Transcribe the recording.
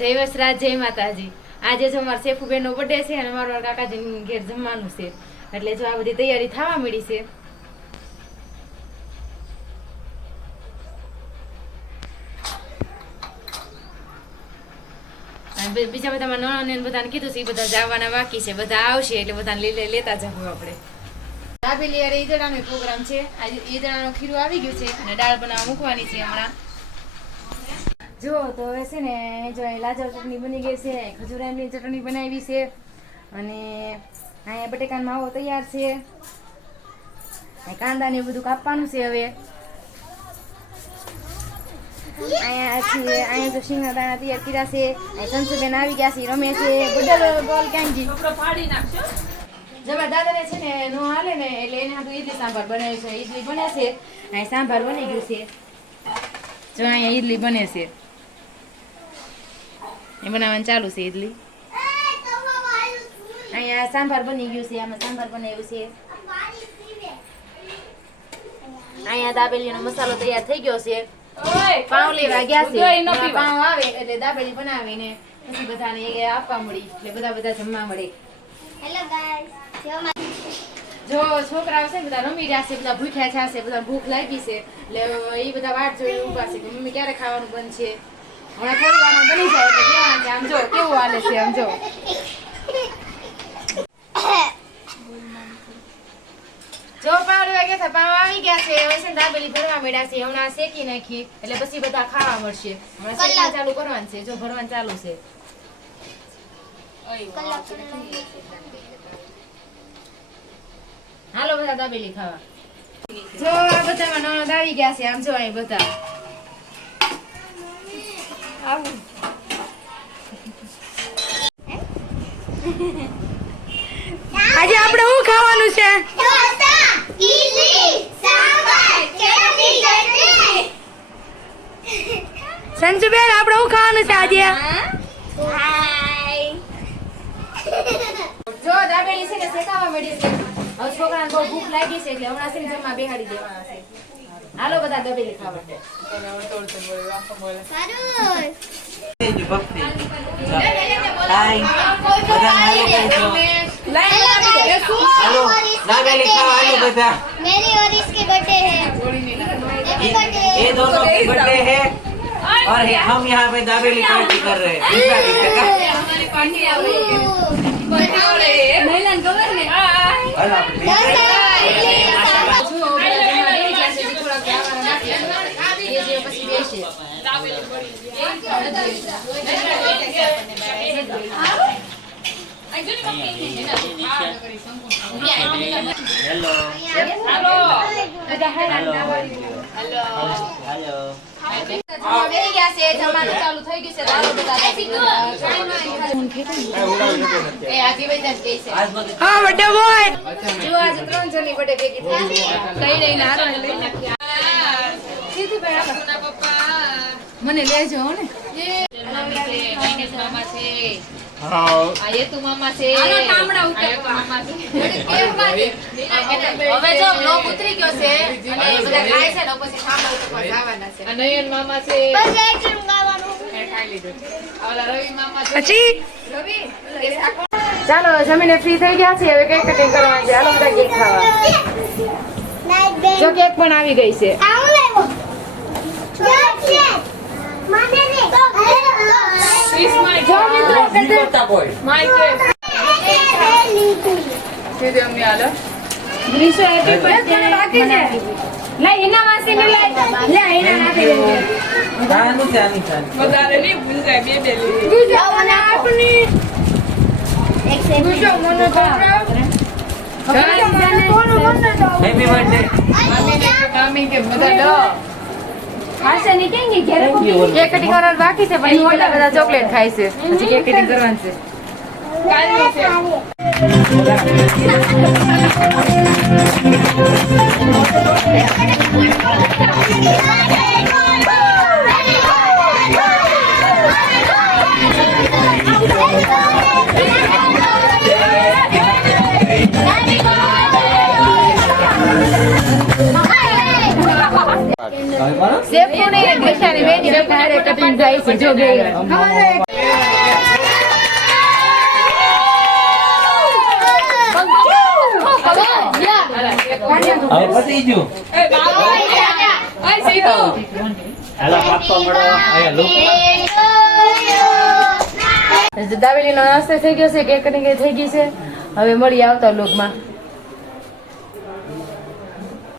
જય વસરાજ, જય માતાજી. આજે જો મારા શેફુબેન નો બર્થડે છે અને મારા કાકાજી ઘેર જમવાનું છે, એટલે જો આ બધી તૈયારી થવા મળી છે. બીજા બધા નણંદ ને બધાને કીધું છે, એ બધા જવાના બાકી છે, બધા આવશે એટલે બધાને લેતા જવું આપણે. દાબેલી યારે ઈદડાનો પ્રોગ્રામ છે. આજે ઈદડાનો ખીરું આવી ગયું છે અને દાળ બનાવવા મૂકવાની છે હમણાં. જો તો હવે છે ને જો લાજર ચટણી બની ગઈ છે, ખજૂરાની ચટણી બનાવી છે અને અહીંયા બટેકાનો માવો તૈયાર છે, કાંદા ને બધું કાપવાનું છે. હવે અહીંયા જો શીંગના દાણા તૈયાર કર્યા છે. સંસુબેન આવી ગયા છે, રમે છે. બદલ બોલ ક્યાં ગઈ ફાડી નાખશો. જવા દાદાને છે ને નો હાલે ને એટલે એને હાથું ઈડલી સાંભાર બનાવે છે. ઈડલી બને છે, અહીં સાંભાર બની ગયું છે. જો અહીંયા ઈડલી બને છે, એ બનાવવાનું ચાલુ છે ઈડલી. અહીંયા સાંભાર બની ગયું છે, આમાં સાંભાર બનાવ્યું છે. અહીંયા દાબેલીનો મસાલો તૈયાર થઈ ગયો છે. પાઉં લેવા ગયા છે, પાઉં આવે એટલે દાબેલી બનાવીને પછી બધાને આપવા મળી, એટલે બધા જમવા મળે. હેલો ગાઈસ, જો છોકરાઓ છે બધા રમી રહ્યા છે, બધા ભૂખ્યા છે, બધા ભૂખ લાગી છે એટલે એ બધા વાટ જોઈને ઊભા છે કે મમ્મી ક્યારે ખાવાનું બંધ છે. હમણાં થોડી વારમાં બની જાય એટલે કેવાનું છે. આમ જો કેવું હાલે છે, આમ જો જો પાવ લેવા ગયા હતા, પાવ આવી ગયા છે. હવે છે દાબેલી ભરવા મળ્યા છે, હમણાં શેકી નાખી એટલે પછી બધા ખાવા મળશે. હમણાં શેકવાનું ચાલુ કરવાનું છે, જો ભરવાનું ચાલુ છે. હાલો બધા દાબેલી ખાવા. જો આ બધામાં નણંદ આવી ગયા છે, આમ જો અહીં બધા આજે આપણે શું ખાવાનું છે? સંજુબેન આપણે શું ખાવાનું છે આજે? જો દાબેલી છે ને શેકાવા મળી છે. હવે છોકરાને બહુ ભૂખ લાગી છે એટલે હમણાં છે ને જમવા બેહાડી દેવાના છે. હાલો બધા દાબેલી ખાવા. मेरी और इसके बर्थडे है, ये दोनों की बर्थडे है और हम यहाँ पे दाबेली पार्टी कर रहे हैं. ચાલુ થઈ ગયું છે. હા બર્થડે બોય. જો આજે 3 જણની બર્થડે ભેગી થઈ કઈ નહીં નારા લઈ નાખ્યા. સીધી પપ્પા મને લેજો ને. મામા છે, આ એ તું મામા છે, આનો ટામડા ઉપર મામા છે. હવે જો બ્લોક ઉતરી ગયો છે અને બધા ખાય છે ને પછી ટામડા ઉપર જવાના છે. નયન મામા છે, બસ આઈસ્ક્રીમ ખાવાનું ખાઈ લીધું. ઓલા રવિ મામા છે. પછી રવિ ચાલો જમીને ફ્રી થઈ ગયા છે. હવે કેક કટિંગ કરવાનું છે. હાલો બધા કેક ખાવા. જો કેક પણ આવી ગઈ છે. Happy birthday. કેક કટિંગ કરવાનું બાકી છે પણ મોટા બધા ચોકલેટ ખાય છે. હજી કેક કટિંગ કરવાનું છે. સેફ કોને દિશાની બેની હારે કટિંગ થાય છે જો બે હવે પતી ગયું. હાલો પાપા મળો. અહીંયા લુક. દાબેલીનો નાસ્તો થઈ ગયો છે, કેક કટિંગ થઈ ગઈ છે. હવે મળી આવતા લોકમાં.